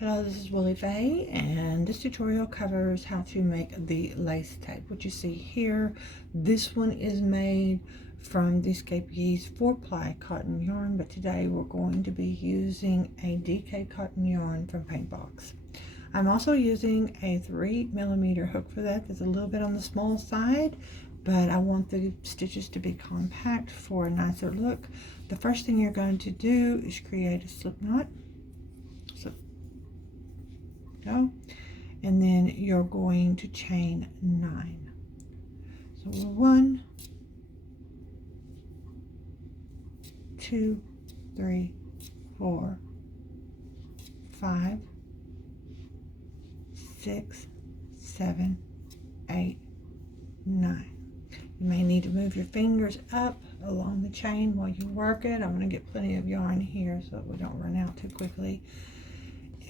Hello, this is Willie Faye, and this tutorial covers how to make the lace tape. What you see here, this one is made from the Escapees 4-ply cotton yarn, but today we're going to be using a DK cotton yarn from Paintbox. I'm also using a 3mm hook for that. That's a little bit on the small side, but I want the stitches to be compact for a nicer look. The first thing you're going to do is create a slip knot. Go, and then you're going to chain 9. So we're 1, 2, 3, 4, 5, 6, 7, 8, 9. You may need to move your fingers up along the chain while you work it. I'm going to get plenty of yarn here so that we don't run out too quickly.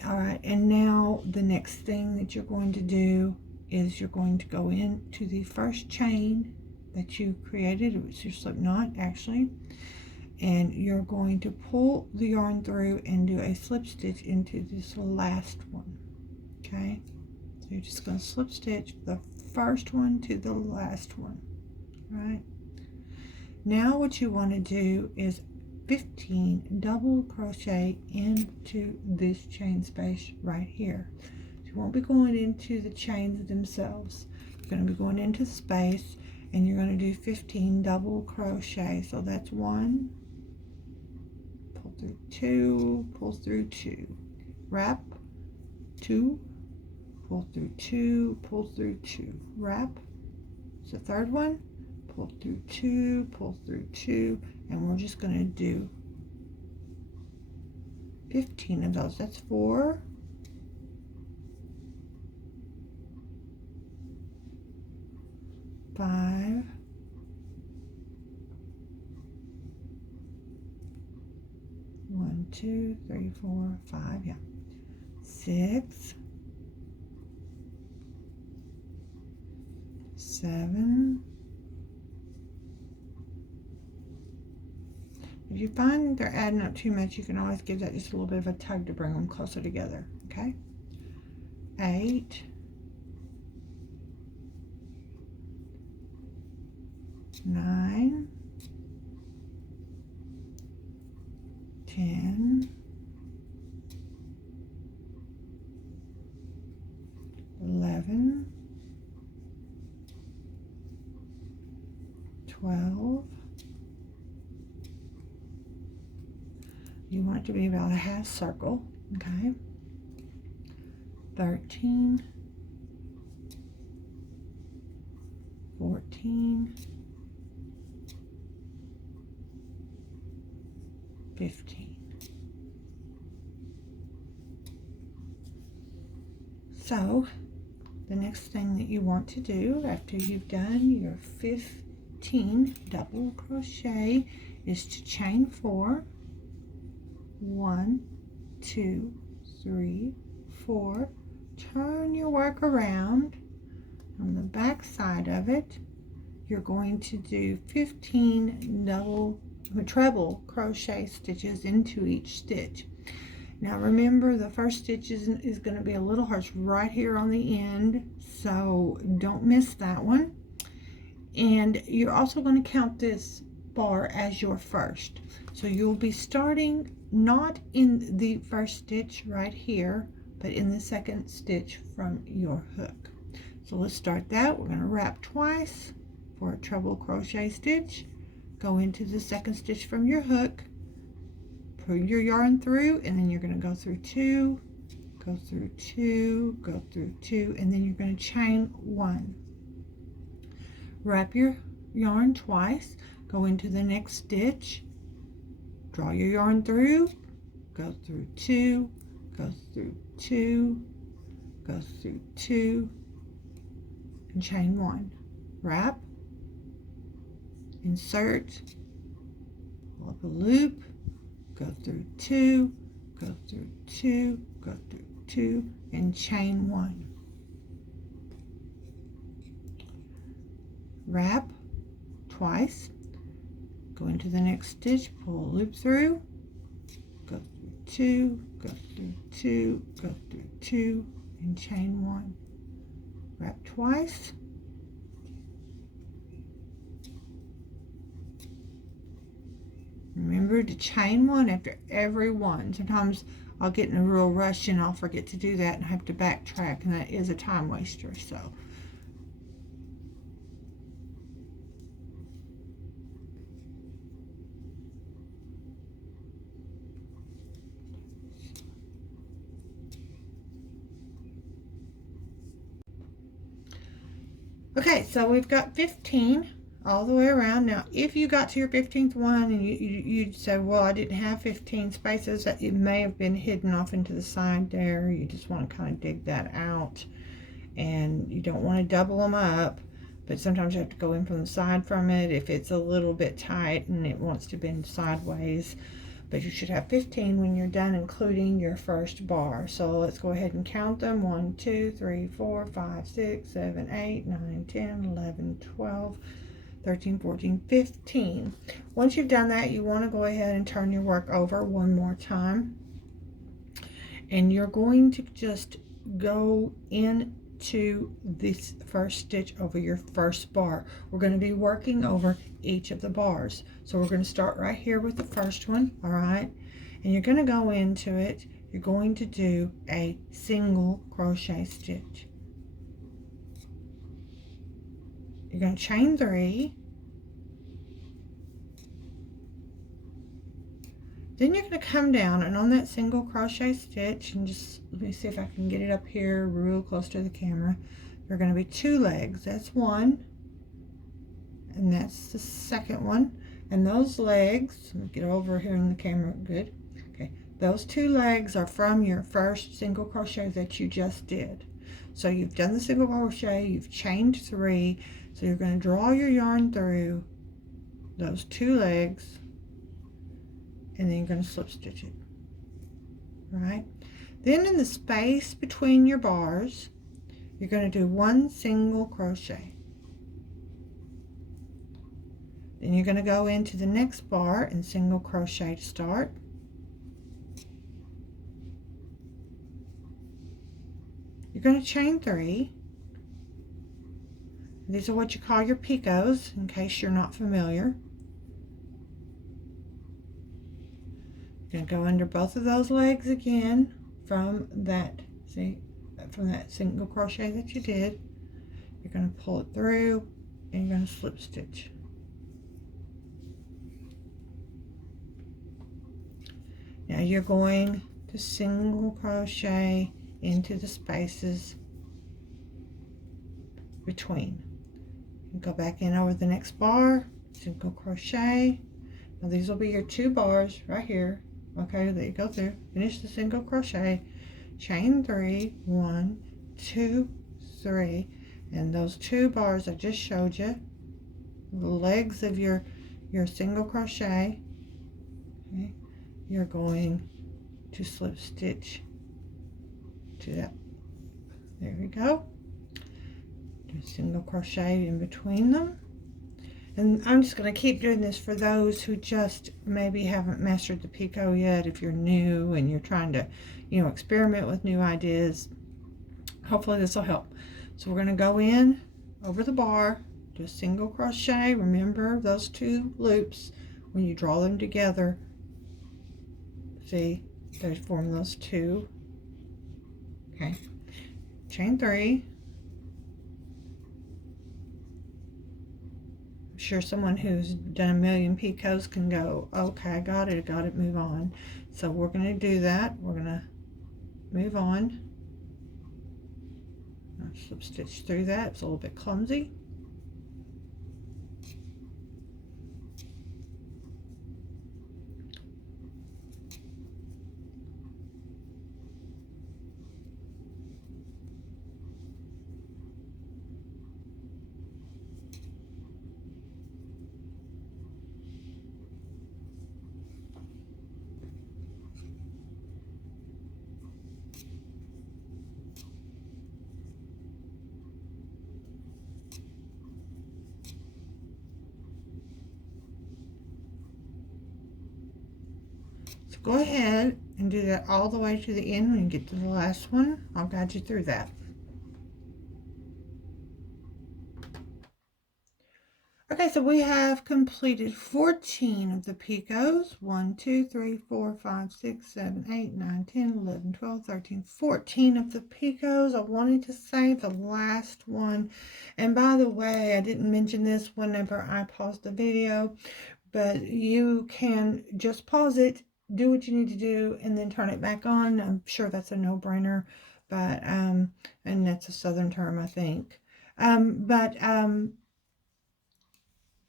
All right, and now the next thing that you're going to do is you're going to go into the first chain that you created. It was your slip knot actually, and you're going to pull the yarn through and do a slip stitch into this last one. Okay, so you're just going to slip stitch the first one to the last one. All right, now what you want to do is 15 double crochet into this chain space right here. You won't be going into the chains themselves. You're going to be going into the space, and you're going to do 15 double crochet. So that's 1, pull through 2, pull through 2, wrap 2, pull through 2, pull through 2, wrap. It's the third one, pull through 2, pull through 2, and we're just going to do 15 of those. That's 4, 5, 1, 2, 3, 4, 5, yeah, 6, 7. If you find they're adding up too much, you can always give that just a little bit of a tug to bring them closer together, okay? 8, 9, 10, 11, 12. You want it to be about a half circle, okay? 13, 14, 15. So the next thing that you want to do after you've done your 15 double crochet is to chain 4. 1, 2, 3, 4. Turn your work around. On the back side of it, you're going to do 15 treble crochet stitches into each stitch. Now remember, the first stitch is going to be a little harsh right here on the end, so don't miss that one. And you're also going to count this bar as your first. So you'll be starting not in the first stitch right here, but in the second stitch from your hook. So let's start that. We're going to wrap twice for a treble crochet stitch, go into the second stitch from your hook, pull your yarn through, and then you're going to go through 2, go through 2, go through 2, and then you're going to chain 1. Wrap your yarn twice, go into the next stitch, draw your yarn through, go through 2, go through 2, go through 2, and chain 1. Wrap, insert, pull up a loop, go through 2, go through 2, go through 2, and chain 1. Wrap twice, go into the next stitch, pull a loop through, go through 2, go through 2, go through 2, and chain 1. Wrap twice. Remember to chain 1 after every one. Sometimes I'll get in a real rush and I'll forget to do that and have to backtrack, and that is a time waster. So okay, so we've got 15 all the way around. Now, if you got to your 15th one and you'd say, well, I didn't have 15 spaces, that it may have been hidden off into the side there. You just want to kind of dig that out, and you don't want to double them up, but sometimes you have to go in from the side from it if it's a little bit tight and it wants to bend sideways. But you should have 15 when you're done, including your first bar. So let's go ahead and count them. 1, 2, 3, 4, 5, 6, 7, 8, 9, 10, 11, 12, 13, 14, 15. Once you've done that, you want to go ahead and turn your work over one more time. And you're going to just go into this first stitch over your first bar. We're going to be working over each of the bars. So we're going to start right here with the first one, all right? And you're going to go into it. You're going to do a single crochet stitch. You're going to chain 3. Then you're going to come down, and on that single crochet stitch, and just let me see if I can get it up here real close to the camera. There are going to be 2 legs. That's one, and that's the second one. And those legs, let me get over here in the camera, good. Okay, those 2 legs are from your first single crochet that you just did. So you've done the single crochet, you've chained 3, so you're going to draw your yarn through those 2 legs, and then you're going to slip stitch it. All right, then in the space between your bars, you're going to do 1 single crochet. Then you're going to go into the next bar and single crochet to start. You're going to chain 3. These are what you call your picots, in case you're not familiar. You're going to go under both of those legs again from that, see, from that single crochet that you did. You're going to pull it through, and you're going to slip stitch. Now you're going to single crochet into the spaces between. You go back in over the next bar, single crochet. Now these will be your 2 bars right here. Okay, that you go through. Finish the single crochet, chain 3, 1, 2, 3, and those 2 bars I just showed you, the legs of your single crochet. Okay, you're going to slip stitch to that. There we go. Do a single crochet in between them. And I'm just going to keep doing this for those who just maybe haven't mastered the picot yet. If you're new and you're trying to, you know, experiment with new ideas, hopefully this will help. So we're going to go in over the bar, do a single crochet. Remember those 2 loops when you draw them together. See, they form those 2. Okay, chain 3. I'm sure someone who's done a million picots can go, okay, I got it, move on. So we're going to do that. We're going to move on. I'll slip stitch through that. It's a little bit clumsy. So go ahead and do that all the way to the end. When you get to the last one, I'll guide you through that. Okay, so we have completed 14 of the picots. 1, 2, 3, 4, 5, 6, 7, 8, 9, 10, 11, 12, 13, 14 of the picots. I wanted to save the last one. And by the way, I didn't mention this whenever I paused the video, but you can just pause it, do what you need to do, and then turn it back on. I'm sure that's a no-brainer, but and that's a Southern term, I think.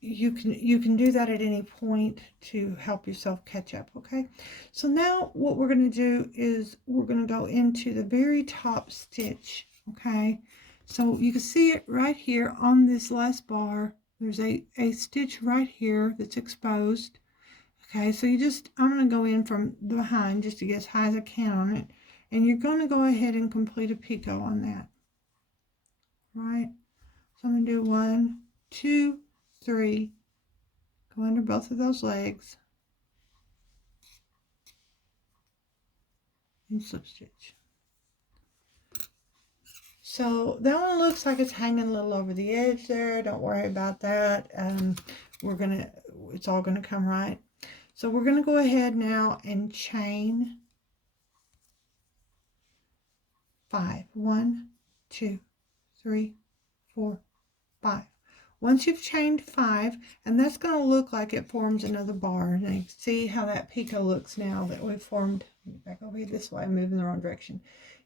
You can do that at any point to help yourself catch up. Okay, so now what we're going to do is we're going to go into the very top stitch. Okay, so you can see it right here on this last bar. There's a stitch right here that's exposed. Okay, so I'm going to go in from the behind just to get as high as I can on it, and you're going to go ahead and complete a picot on that. Right, so I'm going to do 1, 2, 3, go under both of those legs, and slip stitch. So that one looks like it's hanging a little over the edge there. Don't worry about that. It's all gonna come right. So we're gonna go ahead now and chain 5. 1, 2, 3, 4, 5. Once you've chained 5, and that's going to look like it forms another bar. And you see how that picot looks now that we've formed. Back over here this way, I'm moving the wrong direction.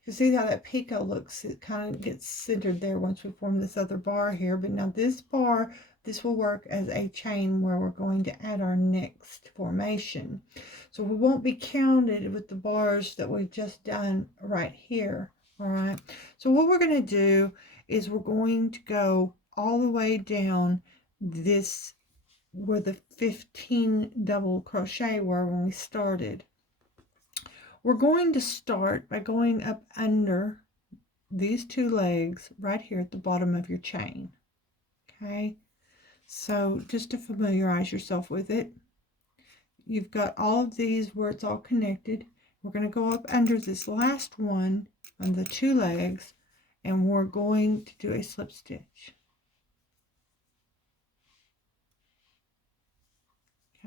You see how that picot looks. It kind of gets centered there once we form this other bar here. But now this bar, this will work as a chain where we're going to add our next formation. So we won't be counted with the bars that we've just done right here. All right. So what we're going to do is we're going to go all the way down this where the 15 double crochet were when we started. We're going to start by going up under these 2 legs right here at the bottom of your chain. Okay, so just to familiarize yourself with it, you've got all of these where it's all connected. We're going to go up under this last one on the 2 legs, and we're going to do a slip stitch.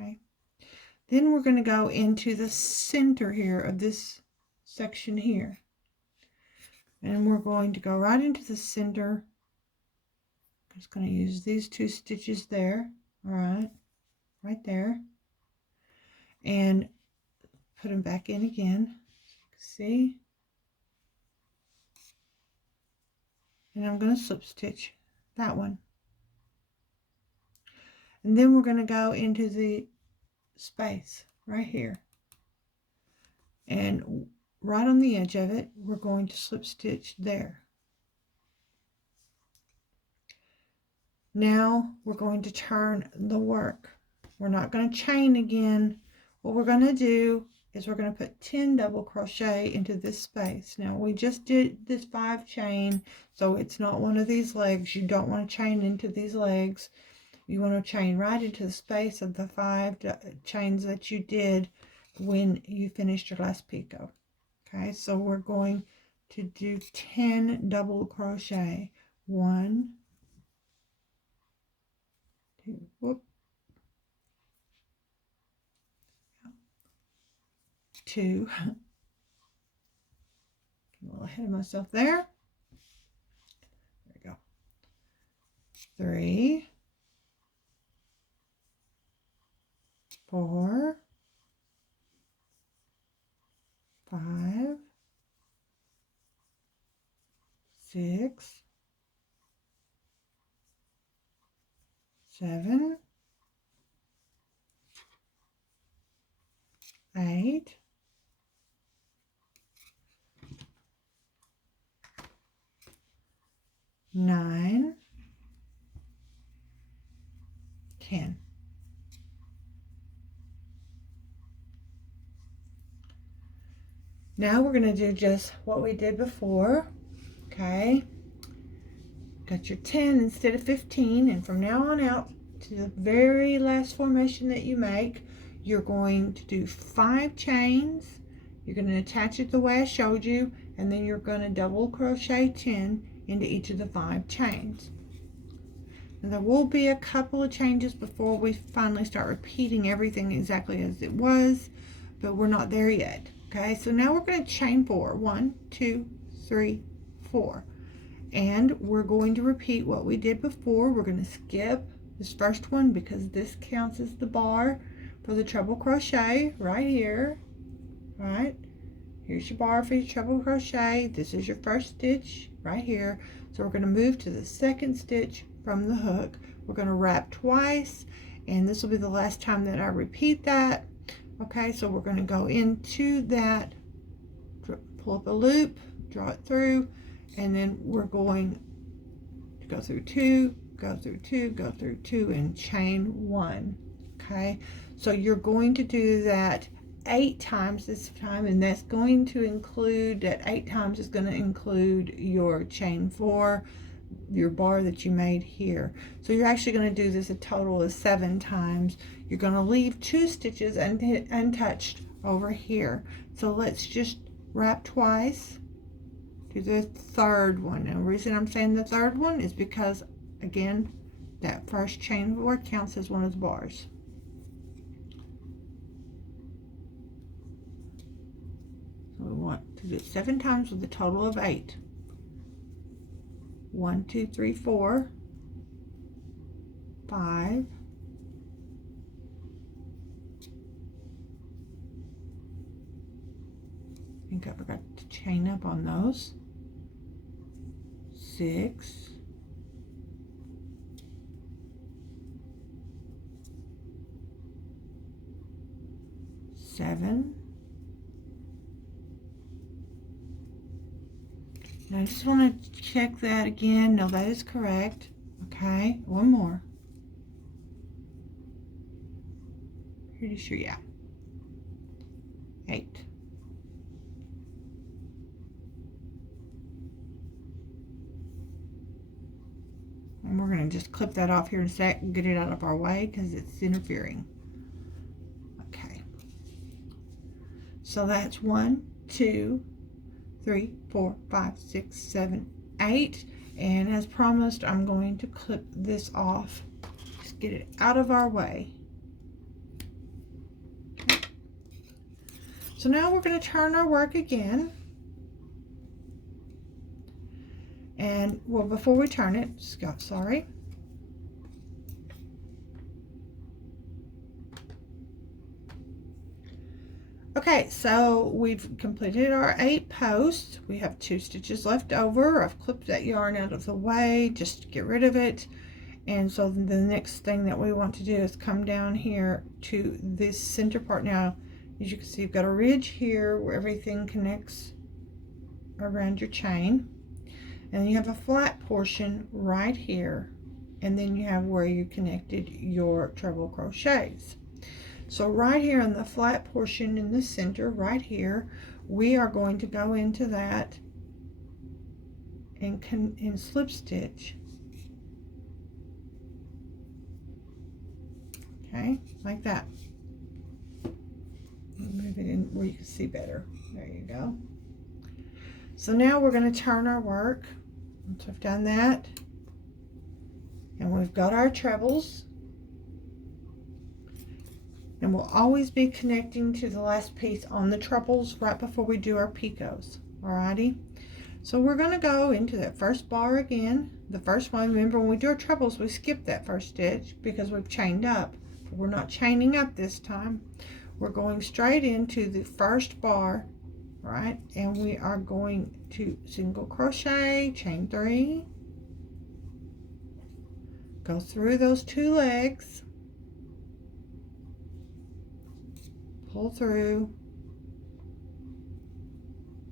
Okay, then we're going to go into the center here of this section here, and we're going to go right into the center. I'm just going to use these 2 stitches there, all right there, and put them back in again. See, and I'm going to slip stitch that one. And then we're going to go into the space right here, and right on the edge of it we're going to slip stitch there. Now we're going to turn the work. We're not going to chain again. What we're going to do is we're going to put 10 double crochet into this space. Now we just did this 5 chain, so it's not one of these legs. You don't want to chain into these legs. You want to chain right into the space of the 5 chains that you did when you finished your last picot. Okay, so we're going to do 10 double crochet. 1, 2, whoop, 2. I'm a little ahead of myself there. There we go. 3, 4, 5, 6, 7, 8, 9, 10. Now we're going to do just what we did before. Okay, got your 10 instead of 15, and from now on out to the very last formation that you make, you're going to do 5 chains. You're going to attach it the way I showed you, and then you're going to double crochet 10 into each of the 5 chains. And there will be a couple of changes before we finally start repeating everything exactly as it was, but we're not there yet. Okay, so now we're going to chain 4. 1, 2, 3, 4. And we're going to repeat what we did before. We're going to skip this first one because this counts as the bar for the treble crochet right here. All right, here's your bar for your treble crochet. This is your first stitch right here. So we're going to move to the second stitch from the hook. We're going to wrap twice, and this will be the last time that I repeat that. Okay, so we're going to go into that, pull up a loop, draw it through, and then we're going to go through 2, go through 2, go through 2, and chain 1. Okay, so you're going to do that 8 times this time, and that's going to include, that 8 times is going to include your chain 4, your bar that you made here. So you're actually going to do this a total of 7 times. You're going to leave 2 stitches untouched over here. So let's just wrap twice, do the third one. And the reason I'm saying the third one is because, again, that first chain 4 counts as one of the bars. So we want to do it 7 times with a total of 8. 1, 2, 3, 4, 5, I think I forgot to chain up on those. 6, 7. Now I just want to check that again. No, that is correct. Okay, one more. Pretty sure, yeah. 8. And we're going to just clip that off here in a sec and get it out of our way because it's interfering. Okay. So that's 1, 2, 3, 4, 5, 6, 7, 8. And as promised, I'm going to clip this off. Just get it out of our way. Okay. So now we're going to turn our work again. And, well, before we turn it, sorry. Okay, so we've completed our 8 posts. We have 2 stitches left over. I've clipped that yarn out of the way just to get rid of it. And so the next thing that we want to do is come down here to this center part. Now, as you can see, you've got a ridge here where everything connects around your chain. And you have a flat portion right here. And then you have where you connected your treble crochets. So right here on the flat portion in the center, right here, we are going to go into that and slip stitch. Okay, like that. Move it in where you can see better. There you go. So now we're going to turn our work. Once we've done that, and we've got our trebles, and we'll always be connecting to the last piece on the trebles right before we do our picots. Alrighty, so we're going to go into that first bar again, the first one. Remember, when we do our trebles, we skip that first stitch because we've chained up, but we're not chaining up this time. We're going straight into the first bar, right? And we are going to single crochet, chain 3, go through those 2 legs, pull through,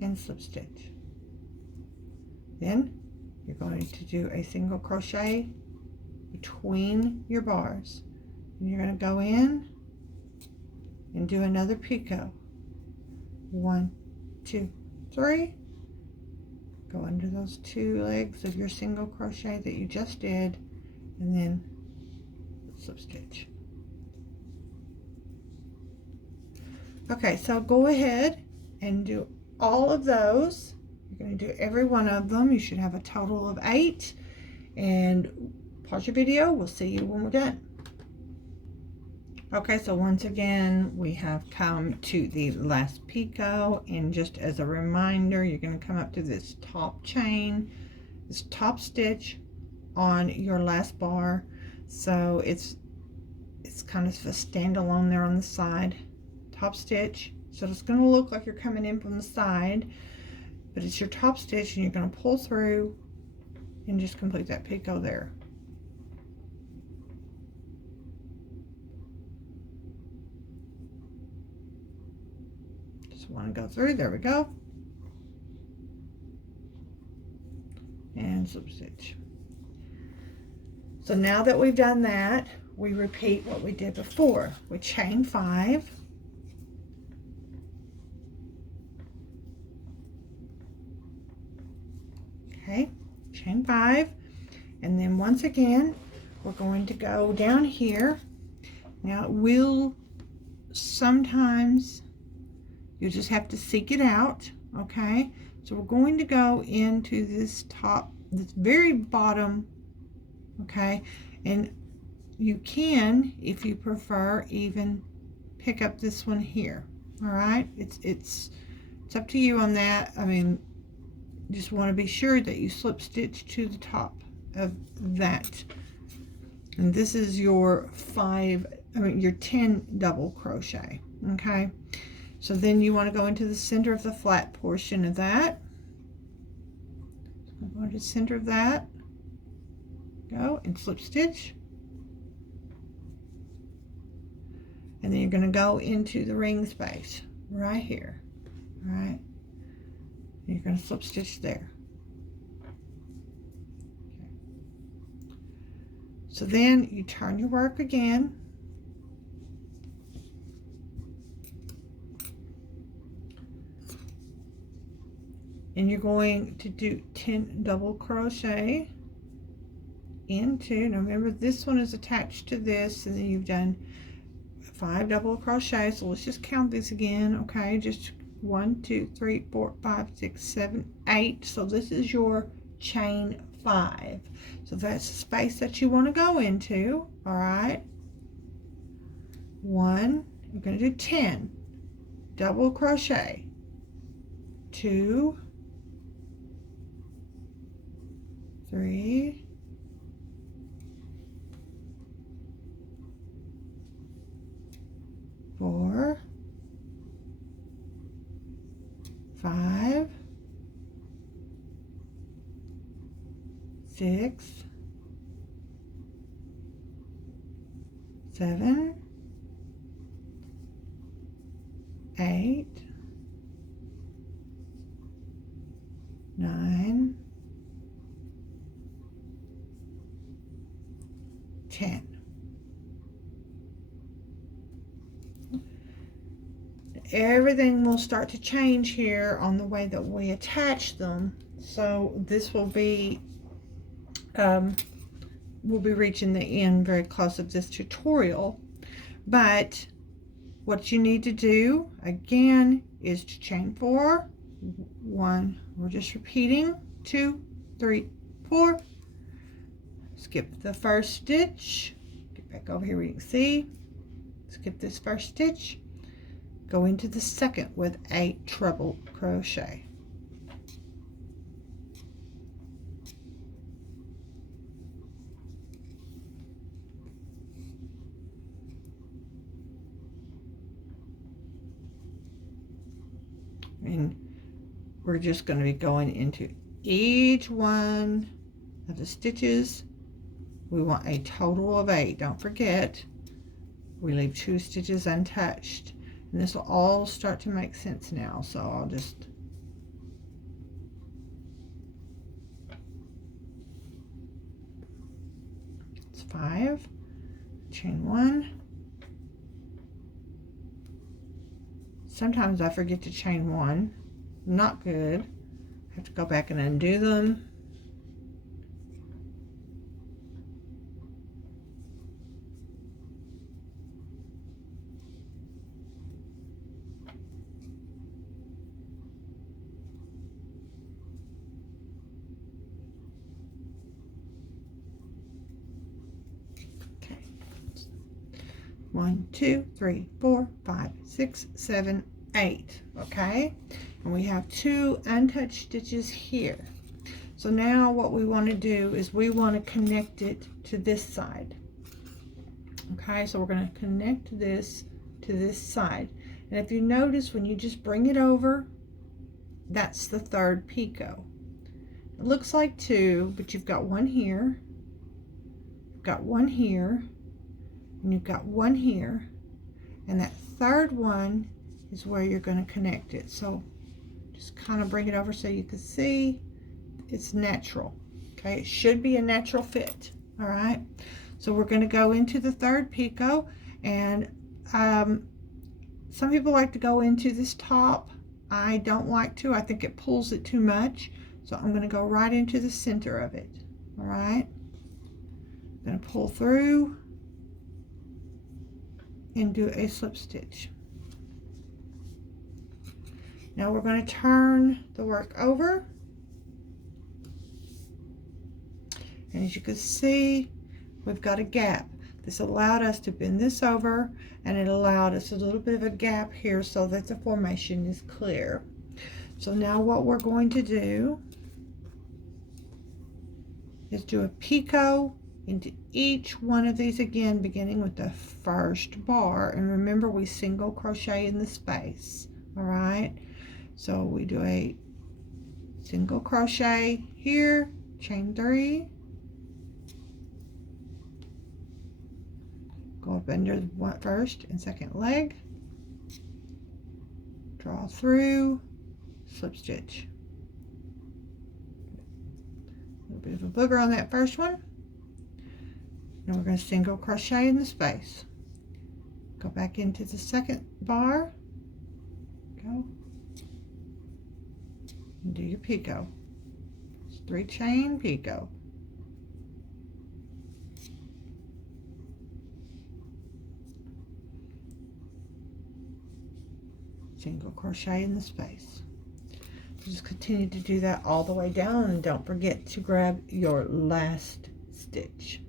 and slip stitch. Then you're going to do a single crochet between your bars, and you're going to go in and do another picot. 1, 2, 3. Go under those 2 legs of your single crochet that you just did, and then slip stitch. Okay, so go ahead and do all of those. You're going to do every one of them. You should have a total of 8. And pause your video. We'll see you when we're done. Okay, so once again, we have come to the last picot, and just as a reminder, you're going to come up to this top chain, this top stitch on your last bar. So it's kind of a standalone there on the side, top stitch. So it's going to look like you're coming in from the side, but it's your top stitch, and you're going to pull through and just complete that picot there. Just want to go through, there we go, and slip stitch. So now that we've done that, we repeat what we did before. We chain 5, okay, chain 5, and then once again we're going to go down here. Now it will sometimes, you just have to seek it out, okay? So we're going to go into this top, this very bottom, okay? And you can, if you prefer, even pick up this one here. All right, it's up to you on that. I mean, you just want to be sure that you slip stitch to the top of that. And this is your your 10 double crochet. Okay, so then you want to go into the center of the flat portion of that. So go into the center of that. Go and slip stitch. And then you're going to go into the ring space right here. All right, and you're going to slip stitch there. Okay. So then you turn your work again, and you're going to do 10 double crochet into, now remember this one is attached to this, and then you've done 5 double crochet. So let's just count this again, okay? Just 1 2 3 4 5 6 7 8. So this is your chain 5. So that's the space that you want to go into. All right, 1, you're going to do 10 double crochet, 2 3 4 5 6 7 8 9 10. Everything will start to change here on the way that we attach them. So this will be, we'll be reaching the end very close of this tutorial. But what you need to do again is to chain 4, 1, we're just repeating, 2 3 4, skip the first stitch, get back over here where you can see, skip this first stitch, go into the second with a treble crochet. And we're just going to be going into each one of the stitches. We want a total of 8. Don't forget, we leave 2 stitches untouched. And this will all start to make sense now. So I'll just it's 5, chain 1. Sometimes I forget to chain 1. Not good. I have to go back and undo them. 1, 2, 3, 4, 5, 6, 7, 8. Okay, and we have 2 untouched stitches here. So now what we want to do is we want to connect it to this side. Okay, so we're going to connect this to this side. And if you notice, when you just bring it over, that's the 3rd picot. It looks like 2, but you've got 1 here, you've got 1 here, and you've got 1 here, and that 3rd one is where you're going to connect it. So just kind of bring it over so you can see it's natural. Okay, it should be a natural fit. All right, so we're going to go into the 3rd picot, and some people like to go into this top. I don't like to. I think it pulls it too much. So I'm going to go right into the center of it. All right, I'm going to pull through and do a slip stitch. Now we're going to turn the work over. And as you can see, we've got a gap. This allowed us to bend this over, and it allowed us a little bit of a gap here so that the formation is clear. So now what we're going to do is do a picot into each one of these again, beginning with the 1st bar. And remember, we single crochet in the space. All right, so we do a single crochet here, chain 3, go up under the 1st and 2nd leg, draw through, slip stitch. A little bit of a booger on that 1st one. Now we're going to single crochet in the space. Go back into the 2nd bar, go, and do your picot. It's 3 chain picot. Single crochet in the space. Just continue to do that all the way down, and don't forget to grab your last stitch.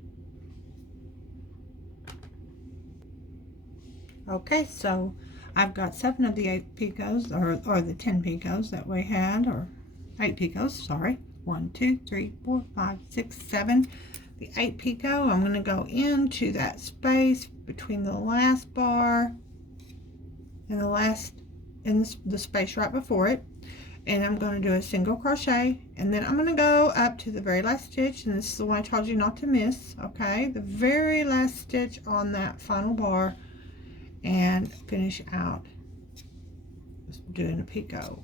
Okay, so I've got 7 of the 8 picots, or the 10 picots that we had, or 8 picots, sorry. 1, 2, 3, 4, 5, 6, 7. The 8 picot, I'm going to go into that space between the last bar and the last, in the space right before it, and I'm going to do a single crochet, and then I'm going to go up to the very last stitch, and this is the one I told you not to miss. Okay, the very last stitch on that final bar, and finish out doing a picot.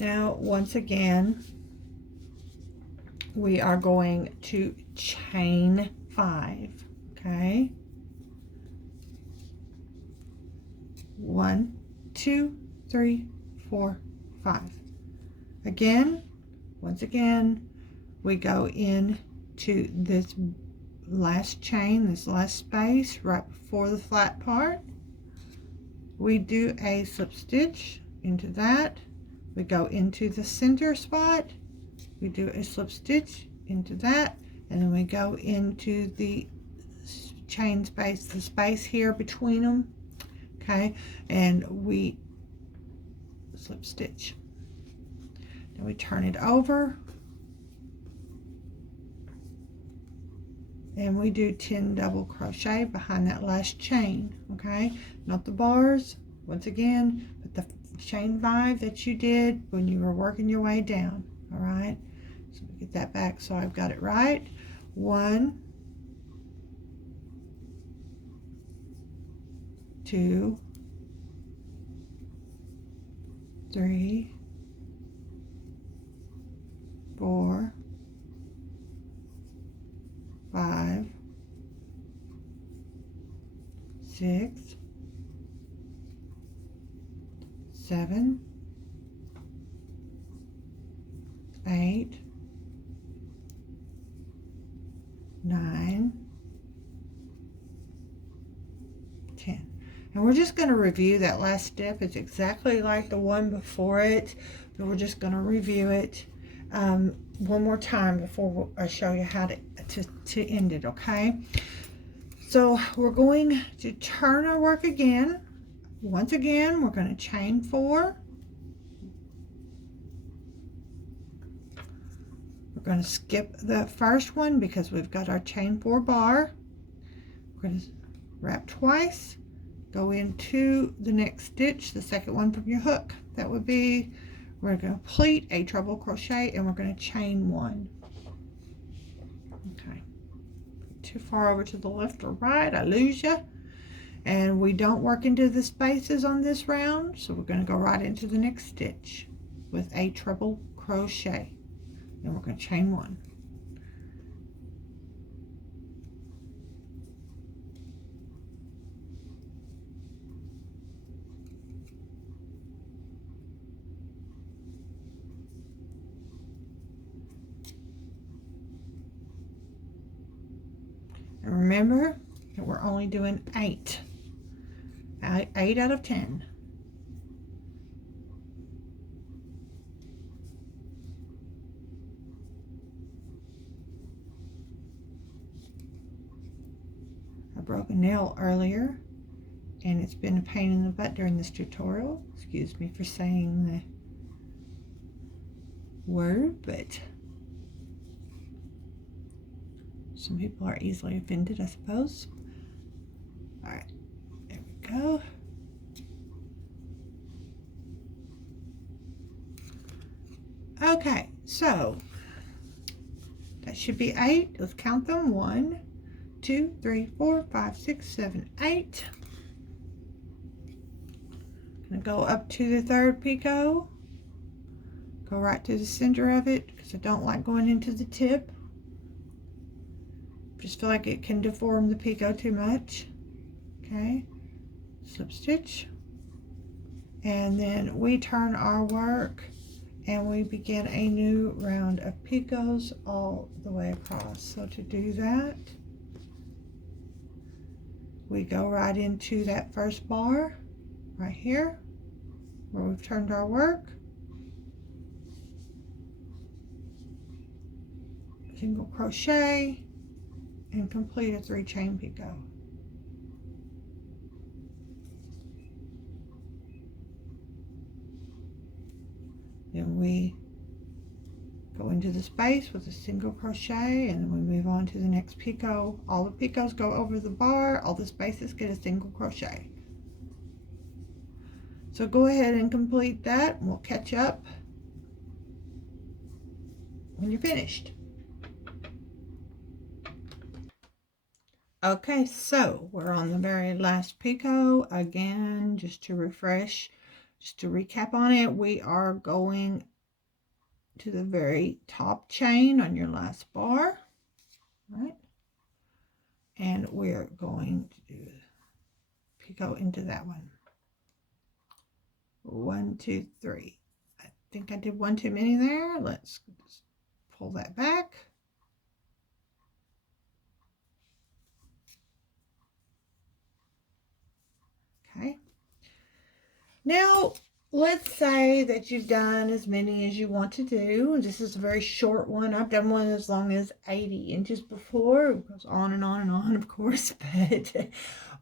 Now once again, we are going to chain 5. Okay, 1, 2, 3, 4, 5. Again, once again, we go into this last chain, this last space right before the flat part. We do a slip stitch into that. We go into the center spot. We do a slip stitch into that, and then we go into the chain space, the space here between them. Okay, and we slip stitch. Then we turn it over, and we do 10 double crochet behind that last chain. Okay, not the bars once again, but the chain 5 that you did when you were working your way down. All right, so we get that back so I've got it right. 1, 2, 3, 4, 5, 6, 7, 8, 9, 10. And we're just going to review that last step. It's exactly like the one before it, So we're just going to review it one more time before I show you how to end it, okay? So we're going to turn our work again. Once again, we're going to chain 4. We're going to skip the first one because we've got our chain 4 bar. We're going to wrap twice, go into the next stitch, the second one from your hook. That would be, we're going to complete a treble crochet and we're going to chain 1. Okay. Too far over to the left or right, I lose you. And we don't work into the spaces on this round, so we're going to go right into the next stitch with a treble crochet. And we're going to chain 1. And remember that we're only doing 8 out of 10. I broke a nail earlier, and it's been a pain in the butt during this tutorial. Excuse me for saying the word, but some people are easily offended, I suppose. All right, there we go. Okay, so that should be 8. Let's count them. 1, 2, 3, 4, 5, 6, 7, 8. I'm gonna go up to the 3rd picot. Go right to the center of it because I don't like going into the tip. Just feel like it can deform the picot too much. Okay, slip stitch, and then we turn our work and we begin a new round of picots all the way across. So to do that, we go right into that first bar right here where we've turned our work, single crochet, and complete a 3 chain picot. Then we go into the space with a single crochet, and then we move on to the next picot. All the picots go over the bar, all the spaces get a single crochet. So go ahead and complete that, and we'll catch up when you're finished. Okay, so we're on the very last picot. Again, just to refresh, just to recap on it, we are going to the very top chain on your last bar, right? And we're going to do picot into that one. 1, 2, 3. I think I did one too many there. Let's just pull that back. Okay. Now, let's say that you've done as many as you want to do. This is a very short one. I've done one as long as 80 inches before. It goes on and on and on, of course. But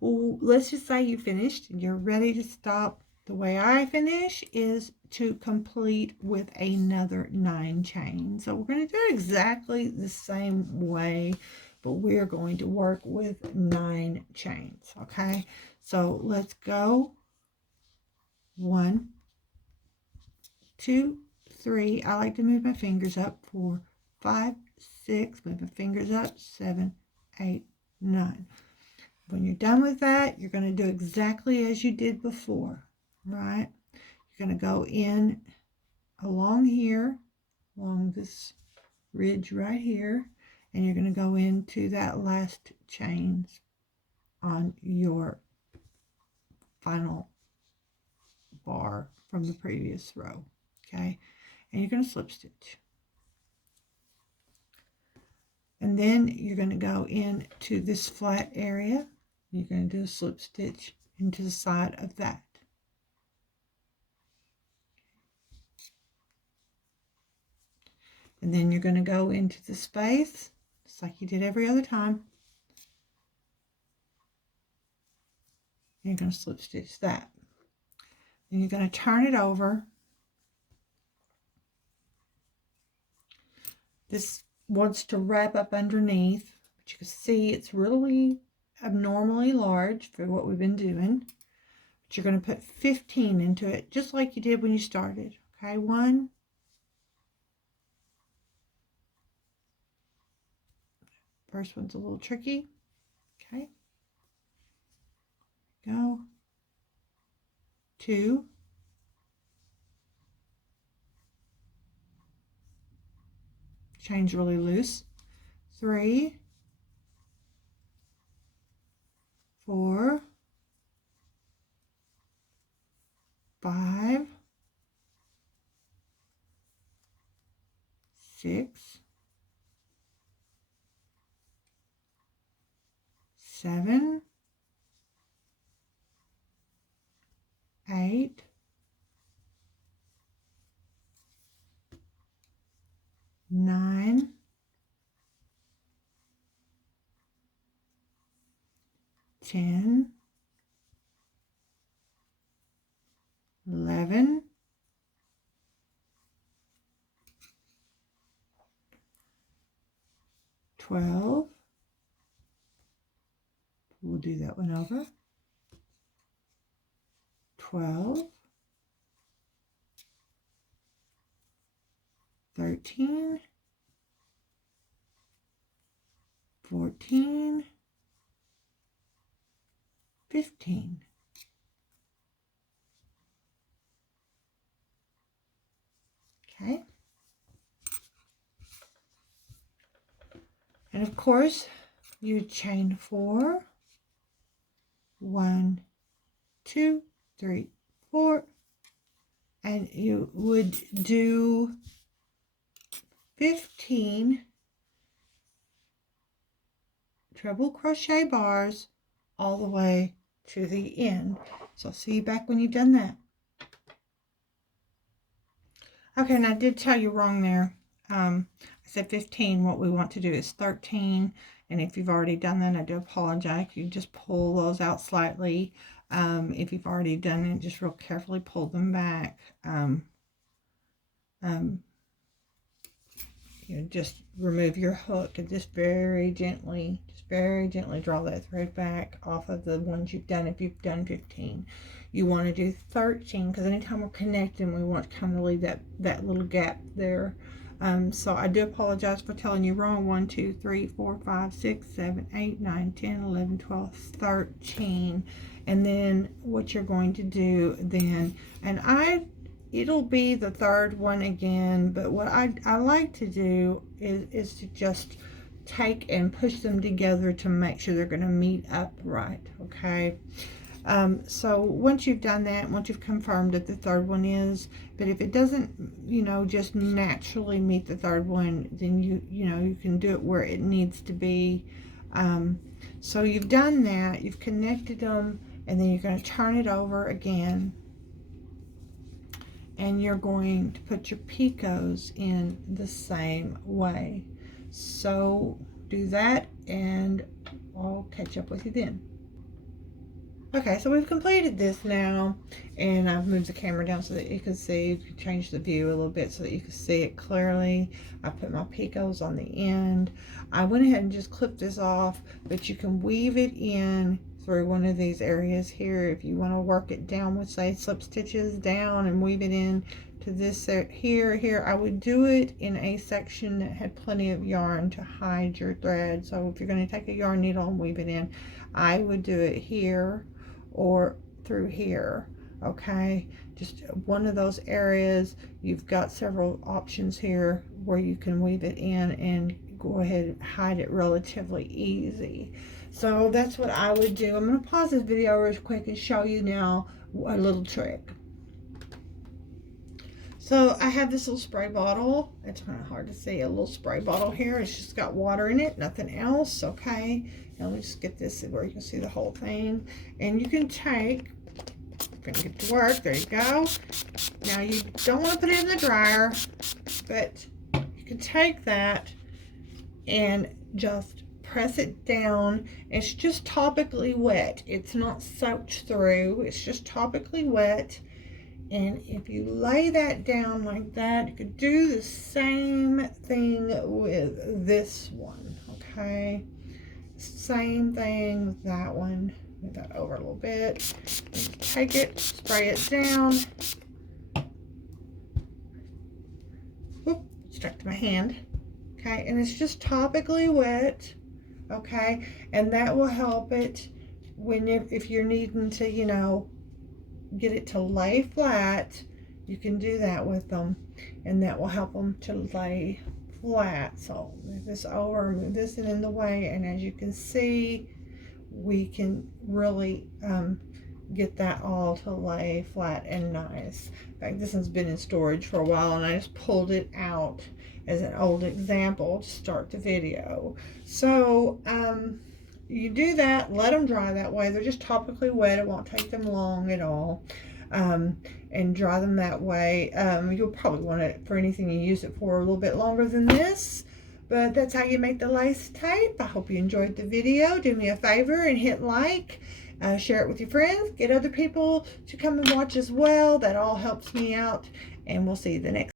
let's just say you finished and you're ready to stop. The way I finish is to complete with another 9 chains. So we're going to do it exactly the same way, but we're going to work with 9 chains. Okay, so let's go. 1, 2, 3. I like to move my fingers up. 4, 5, 6. Move my fingers up. 7, 8, 9. When you're done with that, you're going to do exactly as you did before, right? You're going to go in along here, along this ridge right here, and you're going to go into that last chains on your final bar from the previous row. Okay, and you're going to slip stitch, and then you're going to go into this flat area. You're going to do a slip stitch into the side of that. And then you're going to go into the space, just like you did every other time. And you're going to slip stitch that. Then you're going to turn it over. This wants to wrap up underneath, but you can see it's really abnormally large for what we've been doing. But you're going to put 15 into it, just like you did when you started. Okay, 1. First one's a little tricky. Okay. Go. 2. 'Chain's really loose. 3. 4. 5. 6. 7. 8. 9. 10. 11. 12. We'll do that one over. 12. 13. 14. 15. Okay. And of course, you chain 4. 1, 2, 3, 4. And you would do 15 treble crochet bars all the way to the end. So I'll see you back when you've done that. Okay, and I did tell you wrong there. I said 15. What we want to do is 13. And if you've already done that, I do apologize. You just pull those out slightly. If you've already done it, just real carefully pull them back. You know, just remove your hook and just very gently draw that thread back off of the ones you've done. If you've done 15, you want to do 13, because anytime we're connecting, we want to kind of leave that little gap there. So I do apologize for telling you wrong. 1, 2, 3, 4, 5, 6, 7, 8, 9, 10, 11, 12, 13. And then what you're going to do then, and it'll be the third one again, but what I like to do is to just take and push them together to make sure they're going to meet up right. Okay. So once you've done that, once you've confirmed that the third one is, but if it doesn't, you know, just naturally meet the third one, then you know, you can do it where it needs to be. So you've done that, you've connected them, and then you're going to turn it over again, and you're going to put your picots in the same way. So do that, and I'll catch up with you then. Okay, so we've completed this now, and I've moved the camera down so that you can see. You can change the view a little bit so that you can see it clearly. I put my picots on the end. I went ahead and just clipped this off, but you can weave it in through one of these areas here if you want to work it down with, say, slip stitches down and weave it in to this here. I would do it in a section that had plenty of yarn to hide your thread. So if you're going to take a yarn needle and weave it in, I would do it here or through here. Okay, just one of those areas. You've got several options here where you can weave it in and go ahead and hide it relatively easy. So that's what I would do. I'm going to pause this video real quick and show you now a little trick. So I have this little spray bottle. It's kind of hard to see, a little spray bottle here. It's just got water in it, nothing else. Okay, now let me just get this where you can see the whole thing. And you can take, I'm gonna get to work, there you go. Now you don't want to put it in the dryer, but you can take that and just press it down. It's just topically wet. It's not soaked through. It's just topically wet. And if you lay that down like that, you could do the same thing with this one, okay? Same thing with that one. Move that over a little bit. Take it, spray it down. Whoop, stuck to my hand. Okay, and it's just topically wet, okay? And that will help it when if you're needing to, you know, get it to lay flat. You can do that with them, and that will help them to lay flat. So move this over, move this in the way, and as you can see, we can really get that all to lay flat and nice. In fact, this one's been in storage for a while, and I just pulled it out as an old example to start the video. So you do that, let them dry that way. They're just topically wet. It won't take them long at all. And dry them that way. You'll probably want it for anything you use it for a little bit longer than this. But that's how you make the lace tape. I hope you enjoyed the video. Do me a favor and hit like. Share it with your friends. Get other people to come and watch as well. That all helps me out. And we'll see you the next